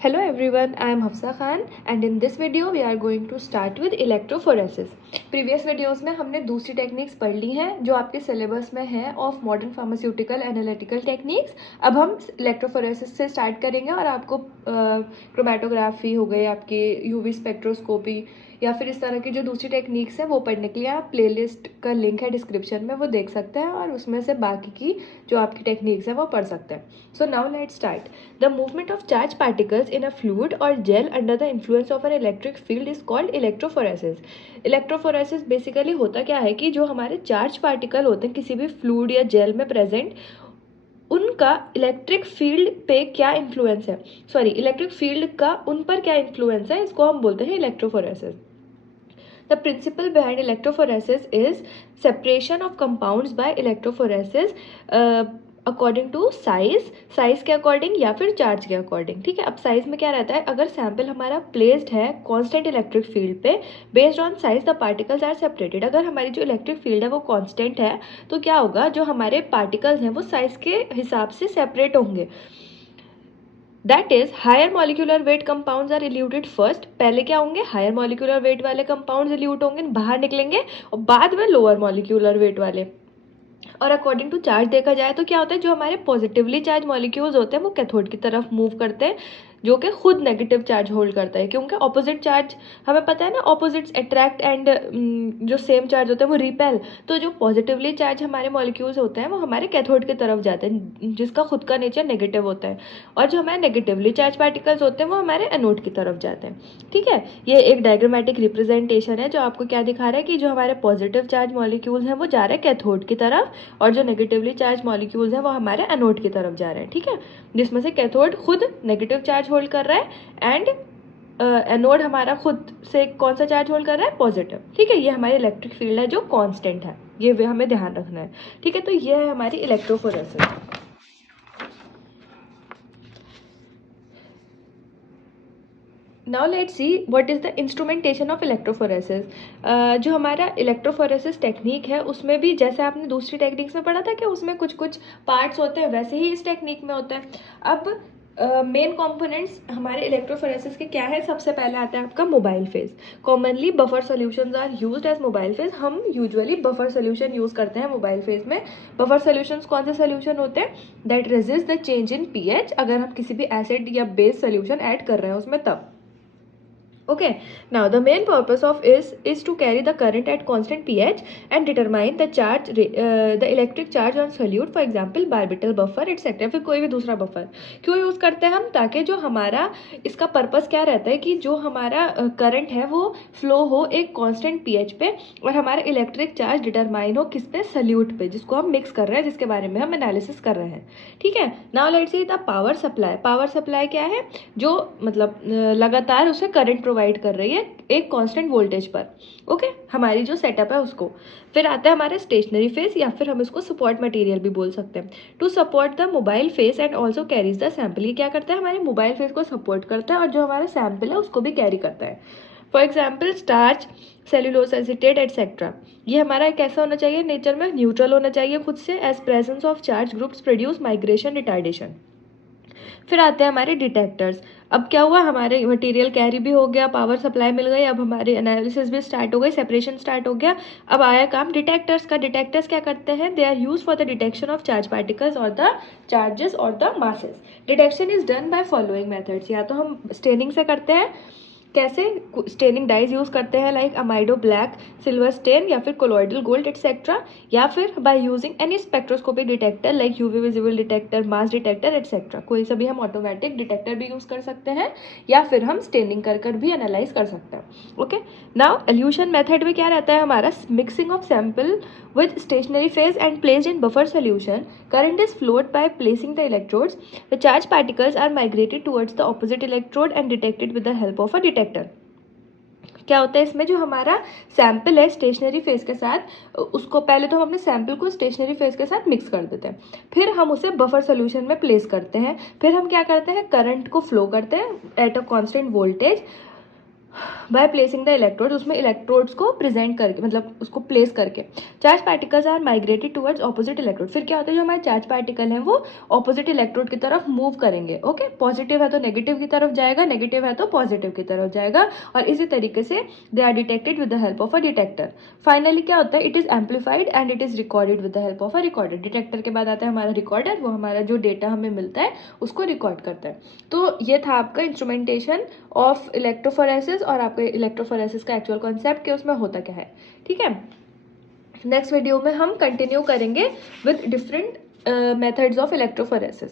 Hello everyone, I am Hafsa Khan and in this video we are going to start with electrophoresis. Previous videos में हमने दूसरी techniques पढ़ ली हैं जो आपके सिलेबस में है of modern pharmaceutical analytical techniques. अब हम इलेक्ट्रोफोरेसिस से स्टार्ट करेंगे और आपको क्रोमेटोग्राफी हो गई, आपकी यूवी स्पेक्ट्रोस्कोपी या फिर इस तरह की जो दूसरी टेक्निक्स हैं वो पढ़ने के लिए आप प्लेलिस्ट का लिंक है डिस्क्रिप्शन में, वो देख सकते हैं और उसमें से बाकी की जो आपकी टेक्निक्स हैं वो पढ़ सकते हैं। So now let's start. The movement of charge particles in a fluid or gel under the influence of an electric field is called electrophoresis. Electrophoresis basically होता क्या है कि जो हमारे चार्ज पार्टिकल होते हैं किसी भी फ्लूइड या जेल में प्रेजेंट, उनका इलेक्ट्रिक फील्ड पे क्या इन्फ्लुएंस है, इलेक्ट्रिक फील्ड का उन पर क्या इन्फ्लुएंस है, इसको हम बोलते हैं electrophoresis. The principle behind electrophoresis is separation of compounds by electrophoresis according to size के अकॉर्डिंग या फिर चार्ज के अकॉर्डिंग. ठीक है, अब साइज में क्या रहता है, अगर सैंपल हमारा प्लेस्ड है कांस्टेंट इलेक्ट्रिक फील्ड पे, based on size the particles are separated. अगर हमारी जो इलेक्ट्रिक फील्ड है वो कांस्टेंट है तो क्या होगा, जो हमारे पार्टिकल्स हैं वो साइज के हिसाब से सेपरेट होंगे. That is higher molecular weight compounds are eluted first. पहले क्या होंगे, हायर मॉलिक्यूलर वेट वाले कंपाउंड्स इल्यूट होंगे, बाहर निकलेंगे, और बाद में लोअर मॉलिक्यूलर वेट वाले. और अकॉर्डिंग टू चार्ज देखा जाए तो क्या होता है, जो हमारे पॉजिटिवली चार्ज मॉलिक्यूल्स होते हैं वो कैथोड की तरफ मूव करते हैं, जो कि खुद नेगेटिव चार्ज होल्ड करता है, क्योंकि ऑपोजिट चार्ज हमें पता है ना, ऑपोजिट्स अट्रैक्ट एंड जो सेम चार्ज होते हैं वो रिपेल. तो जो पॉजिटिवली चार्ज हमारे मॉलिक्यूल्स होते हैं वो हमारे कैथोड की तरफ जाते हैं, जिसका खुद का नेचर नेगेटिव होता है, और जो हमारे नेगेटिवली चार्ज पार्टिकल्स होते हैं वो हमारे एनोड की तरफ जाते हैं. ठीक है, ये एक डायग्रामेटिक रिप्रेजेंटेशन है जो आपको क्या दिखा रहा है कि जो हमारे पॉजिटिव चार्ज मॉलिक्यूल्स हैं वो जा रहे हैं कैथोड की तरफ, और जो नेगेटिवली चार्ज मॉलिक्यूल्स हैं वो हमारे एनोड की तरफ जा रहे हैं. ठीक है, जिसमें से कैथोड खुद नेगेटिव चार्ज होल्ड कर रहा है एंड एनोड हमारा खुद से कौन सा चार्ज होल्ड कर रहा है, पॉजिटिव. ठीक है, ये हमारी इलेक्ट्रिक फील्ड है जो कांस्टेंट है, ये हमें ध्यान रखना है. ठीक है, तो ये है हमारी electrophoresis. Now let's see what is the instrumentation of electrophoresis. जो हमारा इलेक्ट्रोफोरेसिस टेक्निक है उसमें भी जैसे आपने दूसरी टेक्निक्स में पढ़ा था कि उसमें कुछ कुछ पार्ट्स होते हैं, वैसे ही इस टेक्निक में होता है. अब मेन कंपोनेंट्स हमारे इलेक्ट्रोफोरेसिस के क्या है, सबसे पहले आता है आपका mobile phase. Commonly buffer solutions are used as mobile phase. हम यूजुअली बफर सोल्यूशन यूज करते हैं मोबाइल फेज में. बफर सोल्यूशंस कौन से सोल्यूशन होते हैं, that resist the change in pH, अगर हम किसी भी एसिड या बेस सोल्यूशन ऐड कर रहे हैं उसमें तब. Okay, now the main purpose of is to carry the current at constant pH and determine the charge, the electric charge on solute, for example barbital buffer etc. फिर कोई भी दूसरा buffer क्यों यूज़ करते हैं हम, ताकि जो हमारा इसका पर्पस क्या रहता है कि जो हमारा करंट है वो फ्लो हो एक कांस्टेंट पीएच पे, और हमारा इलेक्ट्रिक चार्ज डिटरमाइन हो किस पे, सल्यूट पे, जिसको हम मिक्स कर रहे हैं, जिसके बारे में हम एनालिसिस कर रहे हैं. ठीक है, now let's see the power supply. Power supply क्या है, जो मतलब लगातार उसे करंट प्रोवाइड कर रही है एक कांस्टेंट वोल्टेज पर. ओके, हमारी जो सेटअप है उसको. फिर आता है हमारे स्टेशनरी फेस, या फिर हम इसको सपोर्ट मटेरियल भी बोल सकते हैं. To support the mobile phase and also carries the sample. ये क्या करता है, हमारे मोबाइल फेस को सपोर्ट करता है और जो हमारा सैंपल है उसको भी कैरी करता है. For example starch, cellulose acetate etcetera. ये हमारा कैसा होना चाहिए, नेचर में न्यूट्रल होना चाहिए खुद से, as presence of charge groups produce migration retardation. फिर आते हैं हमारे डिटेक्टर्स. अब क्या हुआ, हमारे मटेरियल कैरी भी हो गया, पावर सप्लाई मिल गई, अब हमारे एनालिसिस भी स्टार्ट हो गई, सेपरेशन स्टार्ट हो गया. अब आया काम डिटेक्टर्स का. डिटेक्टर्स क्या करते हैं, they are use for the detection of charge particles और द चार्जेस और the masses. Detection is done by following methods. या तो हम स्टेनिंग से करते हैं, कैसे, स्टेनिंग डाइज यूज़ करते हैं like amido black, silver stain या फिर कोलॉइडल गोल्ड एटसेट्रा, या फिर by using any spectroscopic detector like UV visible detector, mass detector etcetera. कोई सा भी हम ऑटोमेटिक डिटेक्टर भी यूज़ कर सकते हैं, या फिर हम स्टेनिंग कर भी एनालाइज कर सकते हैं. ओके, नाउ एल्यूशन मेथड में क्या रहता है हमारा, mixing of sample with stationary phase and placed in buffer solution. Current is flowed by placing the electrodes. The charged particles are migrated towards the opposite electrode and detected with the help of a detector. क्या होता है इसमें, जो हमारा sample है stationary phase के साथ, उसको पहले तो हम अपने सैंपल को स्टेशनरी फेज के साथ मिक्स कर देते हैं, फिर हम उसे बफर सोल्यूशन में प्लेस करते हैं, फिर हम क्या करते हैं, करंट को फ्लो करते हैं at a constant voltage by placing the electrodes, उसमें इलेक्ट्रोड्स को प्रेजेंट करके, मतलब उसको प्लेस करके। Charge particles are migrated towards opposite electrode, फिर क्या होता है जो हमारे चार्ज पार्टिकल हैं वो ऑपोजिट इलेक्ट्रोड की तरफ मूव करेंगे। ओके, पॉजिटिव है तो नेगेटिव की तरफ जाएगा, नेगेटिव है तो पॉजिटिव की तरफ जाएगा, और इसी तरीके से they are detected with the help of a detector. Finally क्या होता है, it is amplified and it is recorded with the help of a recorder. Detector के बाद आता है हमारा रिकॉर्डर, वो हमारा जो डेटा हमें मिलता है उसको रिकॉर्ड करता है। तो ये था आपका इंस्ट्रूमेंटेशन ऑफ इलेक्ट्रोफोरेसिस, और आपके इलेक्ट्रोफोरेसिस का एक्चुअल कॉन्सेप्ट कि उसमें होता क्या है। ठीक है, नेक्स्ट वीडियो में हम कंटिन्यू करेंगे with different methods of electrophoresis.